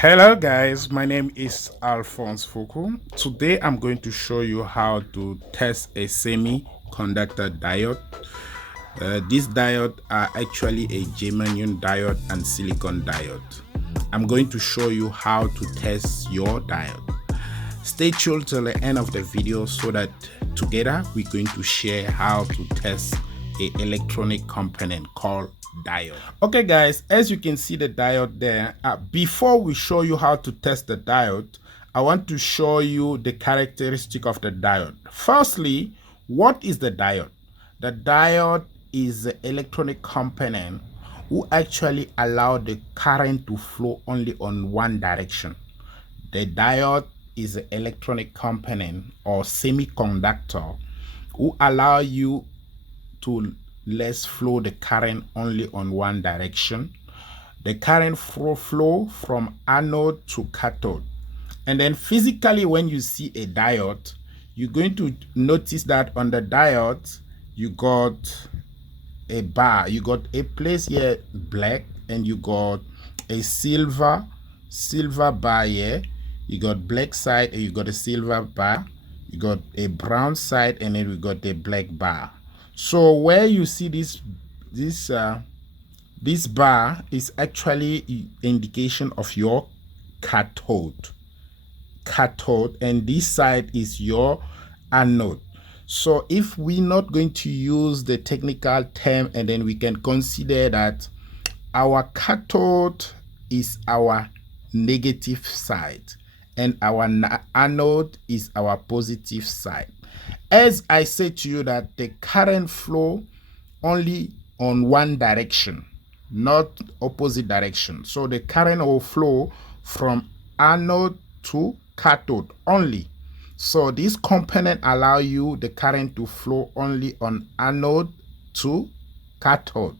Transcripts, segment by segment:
Hello guys, my name is Alphonse Foucault. Today I'm going to show you how to test a semiconductor diode. These diodes are actually a germanium diode and silicon diode. I'm going to show you how to test your diode. Stay tuned till the end of the video so that together we're going to share how to test an electronic component called diode. Okay guys, as you can see the diode there, before we show you how to test the diode, I want to show you the characteristic of the diode. Firstly, what is the diode? The diode is the electronic component who actually allow the current to flow only on one direction. The diode is an electronic component or semiconductor who allow you to let's flow the current only on one direction. The current flow from anode to cathode. And then physically when you see a diode, you're going to notice that on the diode you got a bar, you got a place here black, and you got a silver bar here. You got black side and you got a silver bar, you got a brown side, and then we got the black bar. So where you see this bar is actually indication of your cathode, and this side is your anode. So if we're not going to use the technical term, and then we can consider that our cathode is our negative side and our anode is our positive side. As I said to you that the current flow only on one direction, not opposite direction. So the current will flow from anode to cathode only. So this component allow you the current to flow only on anode to cathode,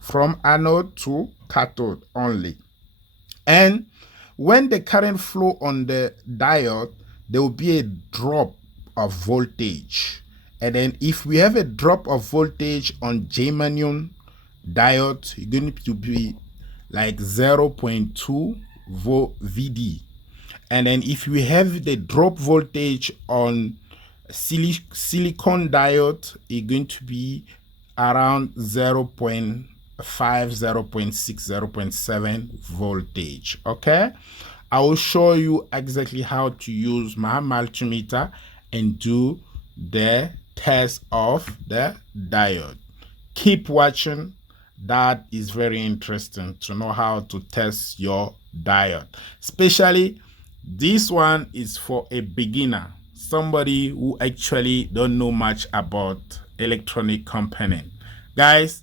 from anode to cathode only. And when the current flow on the diode, there will be a drop of voltage. And then if we have a drop of voltage on germanium diode, it's going to be like 0.2 VD. And then if we have the drop voltage on silicon diode, it's going to be around 0.5, 0.6, 0.7 voltage. Okay, I will show you exactly how to use my multimeter and do the test of the diode. Keep watching. That is very interesting to know how to test your diode. Especially this one is for a beginner, somebody who actually don't know much about electronic component. Guys,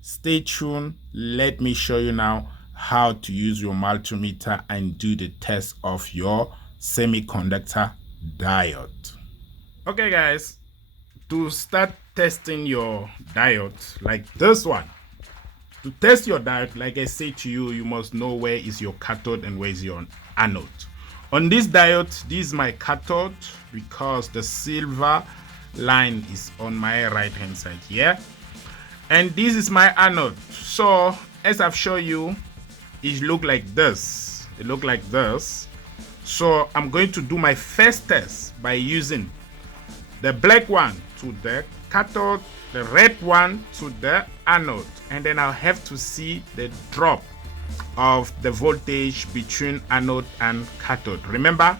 stay tuned. Let me show you now how to use your multimeter and do the test of your semiconductor diode. Okay guys, to start testing your diode like this one, to test your diode, like I say to you, you must know where is your cathode and where is your anode. On this diode, this is my cathode because the silver line is on my right hand side here, and this is my anode. So as I've shown you, it look like this. So I'm going to do my first test by using the black one to the cathode, the red one to the anode, and then I'll have to see the drop of the voltage between anode and cathode. Remember,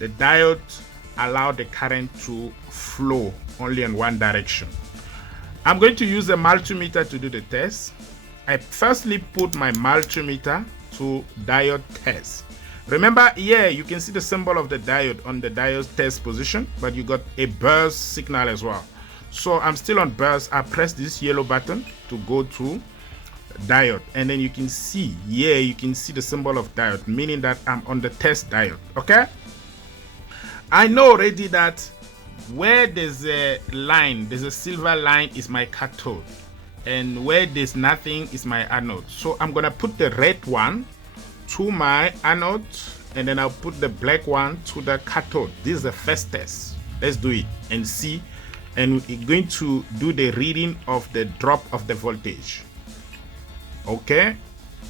the diode allow the current to flow only in one direction. I'm going to use a multimeter to do the test. I firstly put my multimeter to diode test. Remember here you can see the symbol of the diode on the diode test position, but you got a burst signal as well. So I'm still on burst. I press this yellow button to go to diode, and then you can see here, you can see the symbol of diode, meaning that I'm on the test diode. Okay, I know already that where there's a line, there's a silver line, is my cathode, and where there's nothing is my anode. So I'm gonna put the red one to my anode, and then I'll put the black one to the cathode. This is the first test. Let's do it and see, and we're going to do the reading of the drop of the voltage. Okay,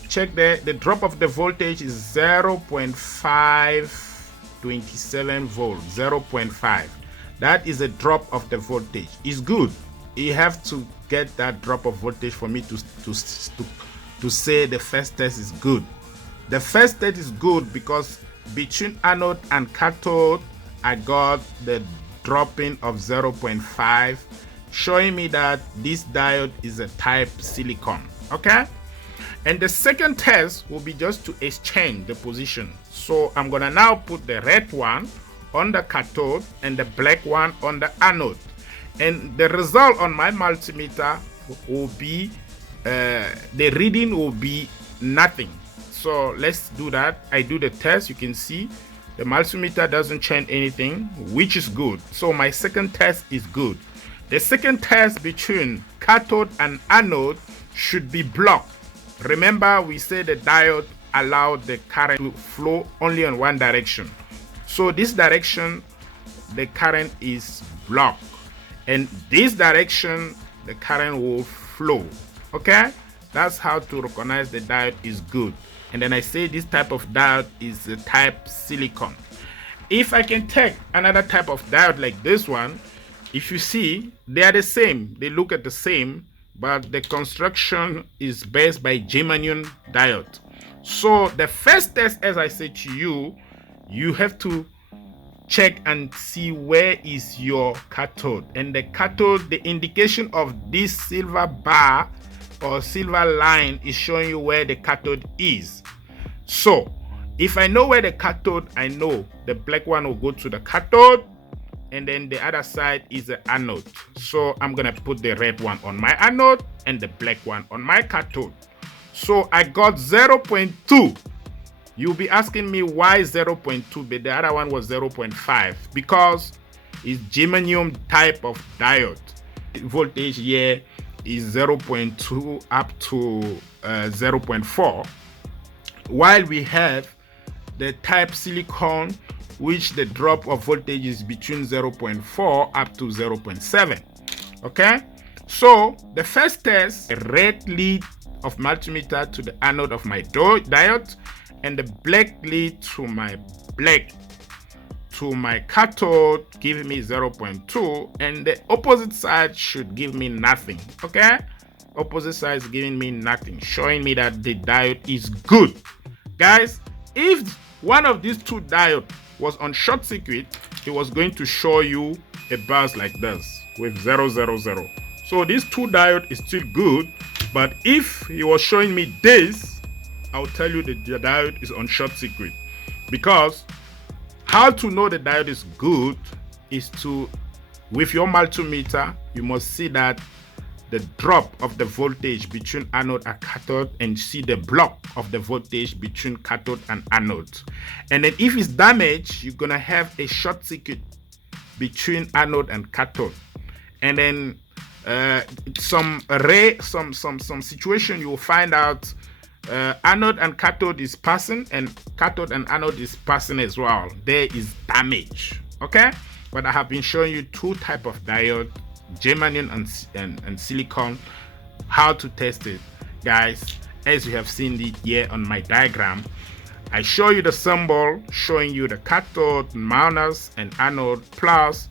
check there, the drop of the voltage is 0.527 volts, 0.5. That is a drop of the voltage. It's good. You have to get that drop of voltage for me to say the first test is good. The first test is good because between anode and cathode, I got the dropping of 0.5, showing me that this diode is a type silicon. Okay, and the second test will be just to exchange the position. So I'm gonna now put the red one on the cathode and the black one on the anode, and the result on my multimeter will be the reading will be nothing. So let's do that. I do the test. You can see the multimeter doesn't change anything, which is good. So my second test is good. The second test between cathode and anode should be blocked. Remember, we said the diode allowed the current to flow only in one direction. So this direction, the current is blocked, and this direction, the current will flow. Okay, that's how to recognize the diode is good. And then I say this type of diode is the type silicon. If I can take another type of diode like this one, if you see, they are the same, they look at the same, but the construction is based by germanium diode. So the first test, as I said to you, you have to check and see where is your cathode, and the cathode, the indication of this silver bar or silver line is showing you where the cathode is. So if I know where the cathode, I know the black one will go to the cathode, and then the other side is the anode. So I'm gonna put the red one on my anode and the black one on my cathode. So I got 0.2. You'll be asking me why 0.2, but the other one was 0.5, because it's germanium type of diode. Voltage here is 0.2 up to 0.4, while we have the type silicon, which the drop of voltage is between 0.4 up to 0.7. Okay, so the first test, a red lead of multimeter to the anode of my diode, and the black lead to my cathode, giving me 0.2, and the opposite side should give me nothing. Okay, opposite side is giving me nothing, showing me that the diode is good. Guys, if one of these two diodes was on short circuit, it was going to show you a bus like this with 000. So this two diode is still good, but if he was showing me this, I'll tell you that the diode is on short circuit. Because how to know the diode is good is to, with your multimeter, you must see that the drop of the voltage between anode and cathode, and see the block of the voltage between cathode and anode. And then if it's damaged, you're gonna have a short circuit between anode and cathode. And then some situation you will find out anode and cathode is passing, and cathode and anode is passing as well. There is damage. Okay, but I have been showing you two type of diode, germanium and silicon, how to test it, guys. As you have seen it here on my diagram, I show you the symbol showing you the cathode minus and anode plus,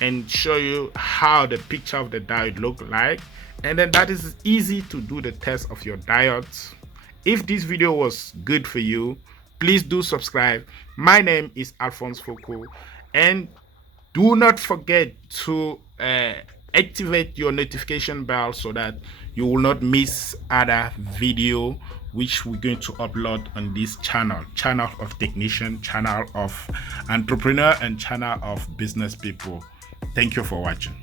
and show you how the picture of the diode look like, and then that is easy to do the test of your diodes. If this video was good for you, please do subscribe. My name is Alphonse Foucault, and do not forget to activate your notification bell so that you will not miss other video which we're going to upload on this channel of technician, channel of entrepreneur, and channel of business people. Thank you for watching.